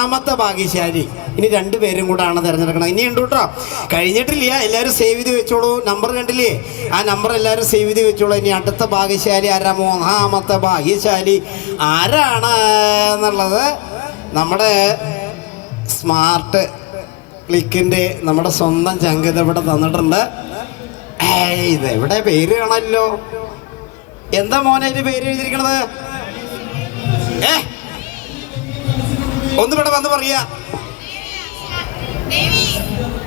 മൂന്നാമത്തെ ഭാഗ്യശാലി. ഇനി രണ്ടുപേരും കൂടാണ് തിരഞ്ഞെടുക്കണം. ഇനിയുണ്ട് കേട്ടോ, കഴിഞ്ഞിട്ടില്ല. എല്ലാവരും സേവ് ചെയ്ത് വെച്ചോളൂ. നമ്പർ കണ്ടില്ലേ? ആ നമ്പർ എല്ലാവരും സേവ് ചെയ്ത് വെച്ചോളൂ. ഇനി അടുത്ത ഭാഗ്യശാലി ആരാ? മൂന്നാമത്തെ ഭാഗ്യശാലി ആരാണ് എന്നുള്ളത് നമ്മുടെ സ്മാർട്ട് ക്ലിക്കിൻ്റെ നമ്മുടെ സ്വന്തം ചങ്കത ഇവിടെ തന്നിട്ടുണ്ട്. ഇതെവിടെ പേര് കാണല്ലോ? എന്താ മോനെ ഇതിന് പേര് എഴുതിയിരിക്കണത്? ഒന്നിവിടെ വന്ന് പറയാ.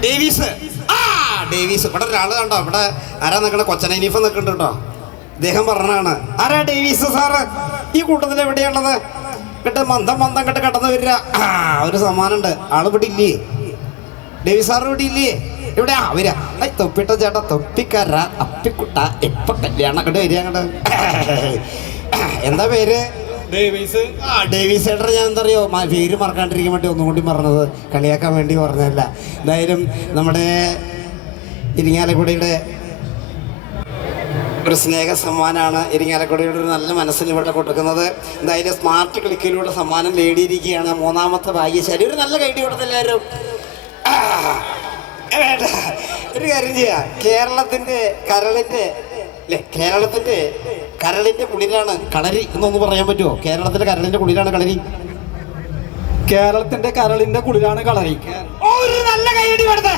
ഡേവീസ്. ആ ഡേവീസ്. ഇവിടെ ഒരാള് കണ്ടോ? ഇവിടെ ആരാ നിൽക്കണ? കൊച്ചനൈനീഫ് നിൽക്കുന്നുണ്ട് കേട്ടോ. അദ്ദേഹം പറഞ്ഞാണ്. ആരാ ഡേവീസ് സാറ്? ഈ കൂട്ടത്തിൽ എവിടെയുള്ളത്? കേട്ട് മന്ദം കേട്ട് കടന്നു വരിക. ഒരു സമ്മാനമുണ്ട്. ആള് ഇവിടെ ഇല്ലേ? ഡേവീസ് സാറ് ഇവിടെ ഇല്ലേ? എവിടെയാ വരിക? തൊപ്പിട്ട ചേട്ടാ, തൊപ്പിക്കാര അപ്പിക്കുട്ട ഇപ്പൊ കല്യാണം അങ്ങോട്ട് വരിക അങ്ങോട്ട്. എന്താ പേര്? ഡേവീസ്. ഡേവീസ് ചേട്ടൻ ഞാൻ എന്താ അറിയോ പേര് മറക്കാണ്ടിരിക്കാൻ വേണ്ടി ഒന്നും കൂടി പറഞ്ഞത്, കളിയാക്കാൻ വേണ്ടി പറഞ്ഞതല്ല. എന്തായാലും നമ്മുടെ ഇരിങ്ങാലക്കുടയുടെ ഒരു സ്നേഹ സമ്മാനമാണ്. ഇരിങ്ങാലക്കുടയുടെ ഒരു നല്ല മനസ്സിന് ഇവിടെ കൊടുക്കുന്നത്. എന്തായാലും സ്മാർട്ട് ക്ലിക്കിലൂടെ സമ്മാനം നേടിയിരിക്കുകയാണ് മൂന്നാമത്തെ ഭാഗ്യശാലി. ഒരു നല്ല കൈഡി കൊടുത്ത എല്ലാവരും. വേണ്ട, ഒരു കാര്യം ചെയ്യാം. കേരളത്തിൻ്റെ കരളിൻ്റെ കുളിരാണ് കളരി എന്നൊന്ന് പറയാൻ പറ്റുമോ? കേരളത്തിൻ്റെ കരളിൻ്റെ കുളിരാണ് കളരി. കേരളത്തിന്റെ കരളിന്റെ കുളിരാണ് കളരി. ഒരു നല്ല കൈയടി കൊടുത്ത്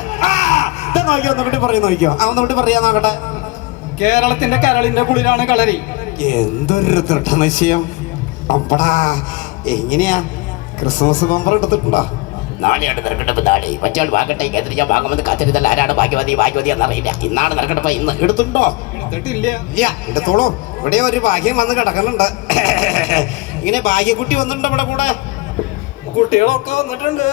നോക്കിയോ? ഒന്നുകൂടി പറയും നോക്കിയോ? ഒന്നുകൂടി പറയാൻ നോക്കട്ടെ. കേരളത്തിന്റെ കരളിന്റെ കുളിരാണ് കളരി. എന്തൊരു ദൃഢനിശ്ചയം! അമ്പടാ, എങ്ങനെയാ ക്രിസ്മസ് ബമ്പർ എടുത്തിട്ടുണ്ടോ? നാളെയാണ് നിറക്കെടുപ്പ്. നാളെ മറ്റാൾ വാങ്ങട്ടെ, ഞാൻ വാങ്ങുമെന്ന് കാത്തിരുന്നാൽ ആരാണ് ഭാഗ്യവതി എന്നറിയില്ല. ഇന്നാണ് നിറക്കെടുപ്പ്. ഇന്ന് എടുത്തിട്ടുണ്ടോ? എടുത്തിട്ടില്ല. ഇല്ല, എടുത്തോളൂ. ഇവിടെ ഒരു ഭാഗ്യം വന്ന് കിടക്കുന്നുണ്ട്. ഇങ്ങനെ ഭാഗ്യക്കുട്ടി വന്നിട്ടുണ്ട് ഇവിടെ കൂടെ. കുട്ടികളൊക്കെ വന്നിട്ടുണ്ട്.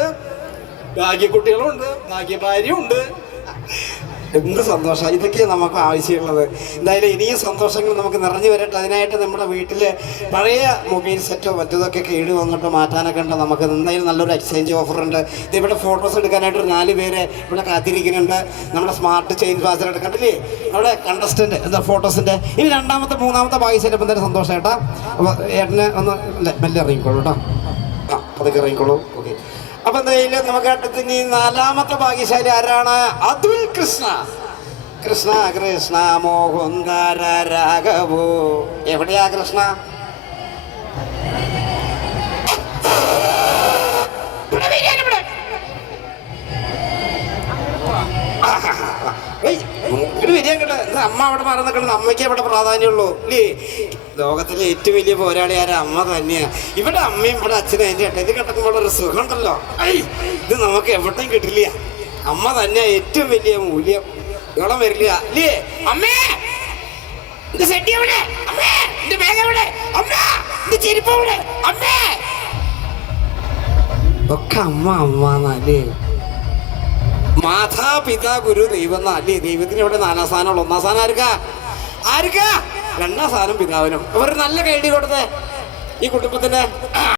ഭാഗ്യക്കുട്ടികളുണ്ട്, ഭാഗ്യഭാര്യയുണ്ട്. എന്ത് സന്തോഷം! ഇതൊക്കെയാണ് നമുക്ക് ആവശ്യമുള്ളത്. എന്തായാലും ഇനിയും സന്തോഷങ്ങൾ നമുക്ക് നിറഞ്ഞു വരട്ടെ. അതിനായിട്ട് നമ്മുടെ വീട്ടിൽ പഴയ മൊബൈൽ സെറ്റോ മറ്റതൊക്കെ കേട് വന്നിട്ട് മാറ്റാനൊക്കെ ഉണ്ട്. നമുക്ക് എന്തായാലും നല്ലൊരു എക്സ്ചേഞ്ച് ഓഫറുണ്ട്. ഇതിവിടെ ഫോട്ടോസ് എടുക്കാനായിട്ട് 4 പേര് ഇവിടെ കാത്തിരിക്കുന്നുണ്ട്. നമ്മുടെ സ്മാർട്ട് ചേഞ്ച് പാസർ എടുക്കണ്ടില്ലേ അവിടെ കണ്ടസ്റ്റൻറ്റ് എന്താ ഫോട്ടോസിൻ്റെ. ഇനി രണ്ടാമത്തെ മൂന്നാമത്തെ ഭാഗ്യശാലി അപ്പം എന്തായാലും സന്തോഷം ഏട്ടാ. അപ്പോൾ ഏട്ടനെ ഒന്ന് മെല്ലെ ഇറങ്ങിക്കോളൂ കേട്ടോ. അതൊക്കെ ഇറങ്ങിക്കോളൂ. ഓക്കെ. അപ്പൊ എന്തായാലും നമുക്ക് അടുത്തിന് 4ാമത്തെ ഭാഗ്യശാലി ആരാണ്? അതുൽ കൃഷ്ണ. കൃഷ്ണ കൃഷ്ണ മോഹുന്ദര രാഘവോ. എവിടെയാ കൃഷ്ണ? അമ്മ അവിടെ മാറി നിൽക്കണം. അമ്മയ്ക്ക് അവിടെ പ്രാധാന്യമുള്ളൂ ഇല്ലേ? ലോകത്തിലെ ഏറ്റവും വലിയ പോരാളി ആരാ? അമ്മ തന്നെയാ. ഇവിടെ അമ്മയും ഇവിടെ അച്ഛനും അതിൻ്റെ ഇത് കിടക്കുമ്പോൾ ഒരു സുഖമുണ്ടല്ലോ. ഇത് നമുക്ക് എവിടെയും കിട്ടില്ല. അമ്മ തന്നെയാ ഏറ്റവും വലിയ മൂല്യം. ഇവളം വരില്ല അല്ലേ? അമ്മേ സെറ്റി എവിടെ? അമ്മേ എന്റെ ബാഗ് എവിടെ? അമ്മ എന്റെ ചെരുപ്പ് എവിടെ? അമ്മേ ഒക്കെ അമ്മ എന്നാലേ. മാതാപിതാ ഗുരു ദൈവം എന്നല്ലേ? ദൈവത്തിന് ഇവിടെ 4ാം സ്ഥാനമുള്ളൂ. 1ാം സ്ഥാനം ആർക്കാ? 2ാം സ്ഥാനം പിതാവിനും. അവർ നല്ല കൈഡി കൊടുത്തേ ഈ കുടുംബത്തിന്.